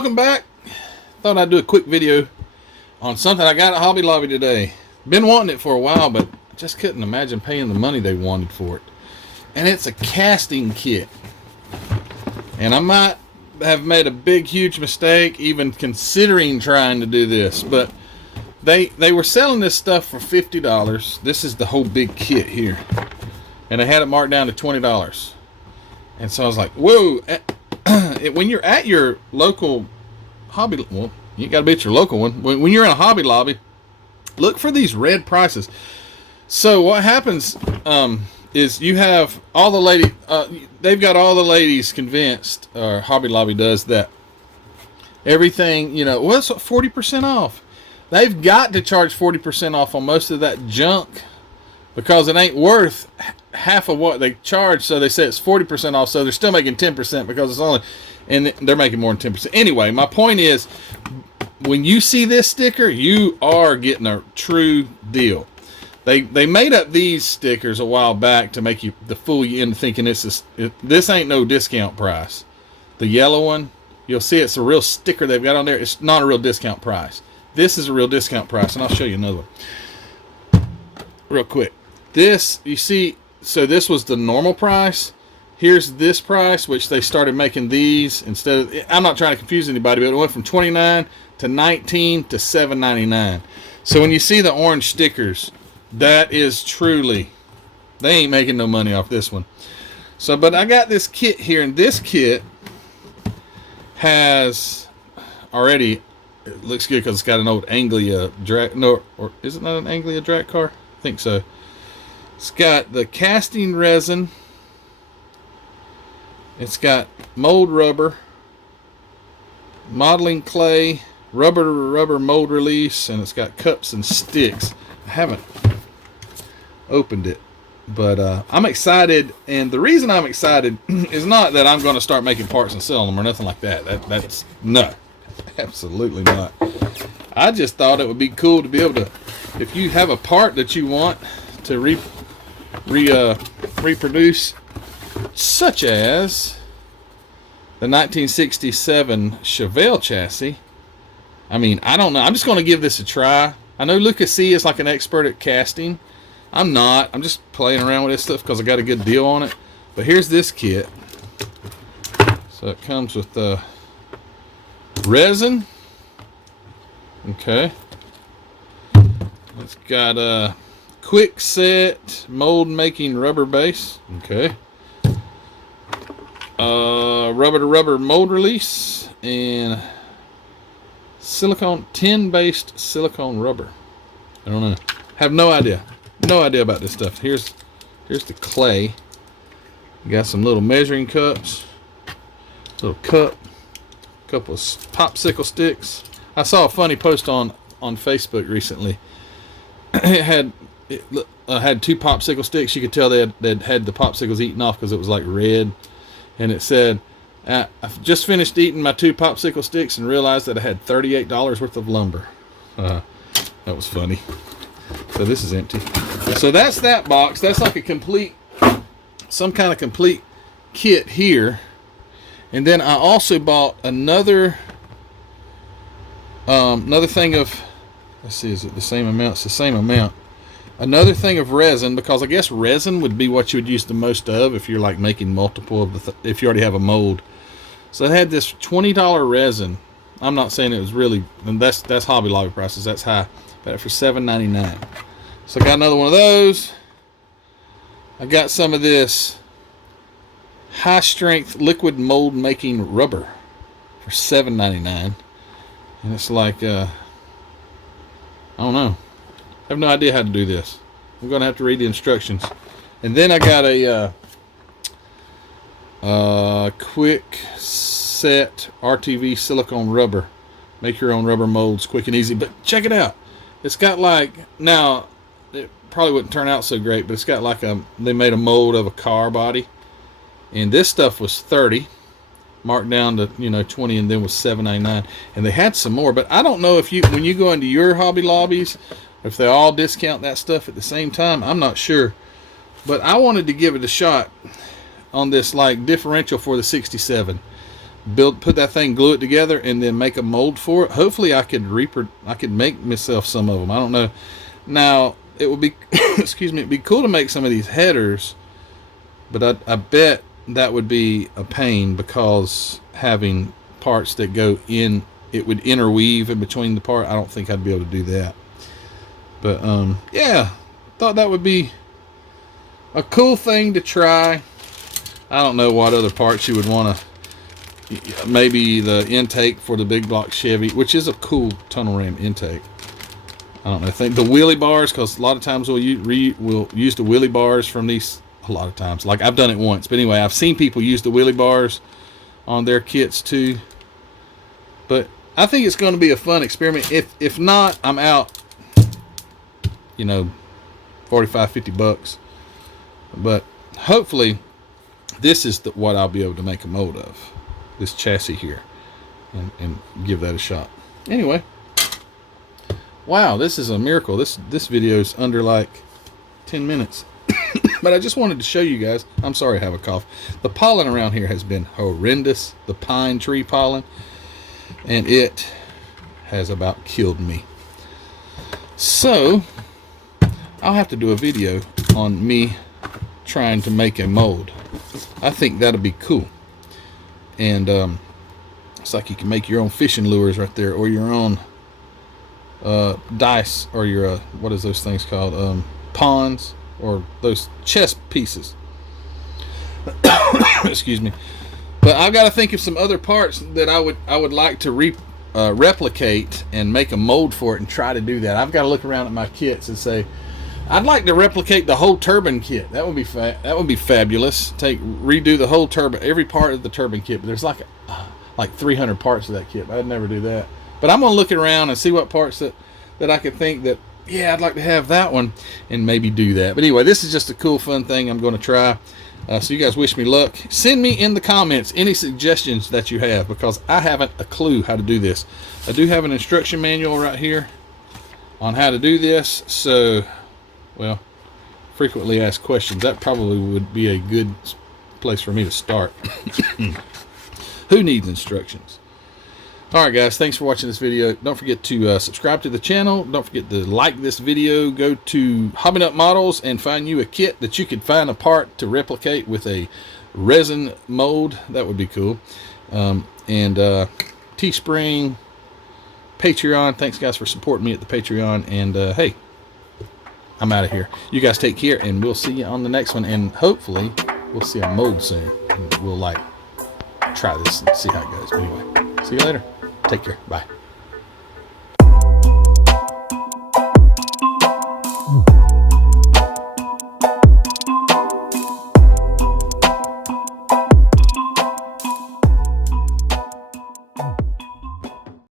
welcome back. Thought I'd do a quick video on something I got at Hobby Lobby today. Been wanting it for a while, but just couldn't imagine paying the money they wanted for it. And it's a casting kit. And I might have made a big, huge mistake even considering trying to do this. But they were selling this stuff for $50. This is the whole big kit here. And they had it marked down to $20. And so I was like, whoa. When you're at your local hobby, well, you got to be at your local one. When you're in a Hobby Lobby, look for these red prices. So what happens is you have all the ladies, they've got all the ladies convinced, or Hobby Lobby does, that everything, well, it's 40% off. They've got to charge 40% off on most of that junk because it ain't worth half of what they charge. So they say it's 40% off, so they're still making 10% because it's only, and they're making more than 10%. Anyway, my point is, when you see this sticker, you are getting a true deal. They made up these stickers a while back to make you fool you into thinking this ain't no discount price. The yellow one, you'll see it's a real sticker they've got on there. It's not a real discount price. This is a real discount price, and I'll show you another one real quick. This, you see, so this was the normal price. Here's this price, which they started making these instead of, I'm not trying to confuse anybody, but it went from $29 to $19 to $7.99. So when you see the orange stickers, that is truly, they ain't making no money off this one. So, but I got this kit here, and this kit has already, it looks good because it's got an old Anglia drag, no, or is it not an Anglia drag car? I think so. It's got the casting resin. It's got mold rubber, modeling clay, rubber to rubber mold release, and it's got cups and sticks. I haven't opened it, but I'm excited, and the reason I'm excited is not that I'm going to start making parts and selling them or nothing like that. That's no, absolutely not. I just thought it would be cool to be able to, if you have a part that you want to reproduce, such as the 1967 Chevelle chassis. I mean, I don't know. I'm just going to give this a try. I know Lucas C is like an expert at casting. I'm not. I'm just playing around with this stuff because I got a good deal on it. But here's this kit. So it comes with the resin. Okay. It's got a quick set mold making rubber base. Okay. Rubber to rubber mold release and silicone, tin based silicone rubber. I don't know. Have no idea. No idea about this stuff. Here's the clay. You got some little measuring cups, little cup, couple of popsicle sticks. I saw a funny post on Facebook recently. It had two popsicle sticks. You could tell they'd had the popsicles eaten off because it was like red, and it said, "I've just finished eating my 2 popsicle sticks and realized that I had $38 worth of lumber." That was funny. So this is empty. So that's that box. That's like a complete, some kind of complete kit here. And then I also bought another thing of, let's see, is it the same amount? It's the same amount. Another thing of resin, because I guess resin would be what you would use the most of if you're like making multiple of the, if you already have a mold. So I had this $20 resin. I'm not saying it was really, and that's Hobby Lobby prices. That's high. Got it for $7.99. So I got another one of those. I got some of this high strength liquid mold making rubber for $7.99. And it's like, I don't know. I have no idea how to do this. I'm going to have to read the instructions. And then I got a quick set RTV silicone rubber. Make your own rubber molds, quick and easy. But check it out. It's got like, now it probably wouldn't turn out so great, but it's got like they made a mold of a car body. And this stuff was $30. Marked down to 20, and then was $7.99. And they had some more, but I don't know if when you go into your Hobby Lobbies, if they all discount that stuff at the same time. I'm not sure, but I wanted to give it a shot on this like differential for the 67. put that thing, glue it together, and then make a mold for it. Hopefully I could make myself some of them. I don't know. Now it would be excuse me, it'd be cool to make some of these headers, but I bet that would be a pain, because having parts that go in, it would interweave in between the part. I don't think I'd be able to do that. But yeah, thought that would be a cool thing to try. I don't know what other parts you would want to, maybe the intake for the big block Chevy, which is a cool tunnel ram intake. I don't know, I think the wheelie bars, because a lot of times we'll use the wheelie bars from these. A lot of times, like I've done it once, but anyway, I've seen people use the wheelie bars on their kits too. But I think it's going to be a fun experiment. If not, I'm out, you know, 45, 50 bucks. But hopefully this is what I'll be able to make a mold of, this chassis here, and give that a shot. Anyway, wow, this is a miracle. This video is under like 10 minutes. But I just wanted to show you guys. I'm sorry I have a cough. The pollen around here has been horrendous. The pine tree pollen. And it has about killed me. So I'll have to do a video on me trying to make a mold. I think that'll be cool. And it's like you can make your own fishing lures right there, or your own dice, or your what is those things called, pawns, or those chess pieces. Excuse me. But I've got to think of some other parts that I would like to replicate and make a mold for it and try to do that. I've got to look around at my kits and say, I'd like to replicate the whole turbine kit. That would be fabulous. Redo the whole turbine, every part of the turbine kit. But there's like 300 parts of that kit. I'd never do that. But I'm gonna look around and see what parts that I could think that, yeah, I'd like to have that one, and maybe do that. But anyway, this is just a cool, fun thing I'm going to try. So you guys wish me luck. Send me in the comments any suggestions that you have, because I haven't a clue how to do this. I do have an instruction manual right here on how to do this. So, well, frequently asked questions. That probably would be a good place for me to start. Who needs instructions? Alright guys, thanks for watching this video. Don't forget to subscribe to the channel. Don't forget to like this video. Go to Hobby Nut Models and find you a kit that you could find a part to replicate with a resin mold. That would be cool. And Teespring, Patreon. Thanks guys for supporting me at the Patreon. And hey, I'm out of here. You guys take care, and we'll see you on the next one. And hopefully we'll see a mold soon, and we'll try this and see how it goes. Anyway, see you later. Take care. Bye.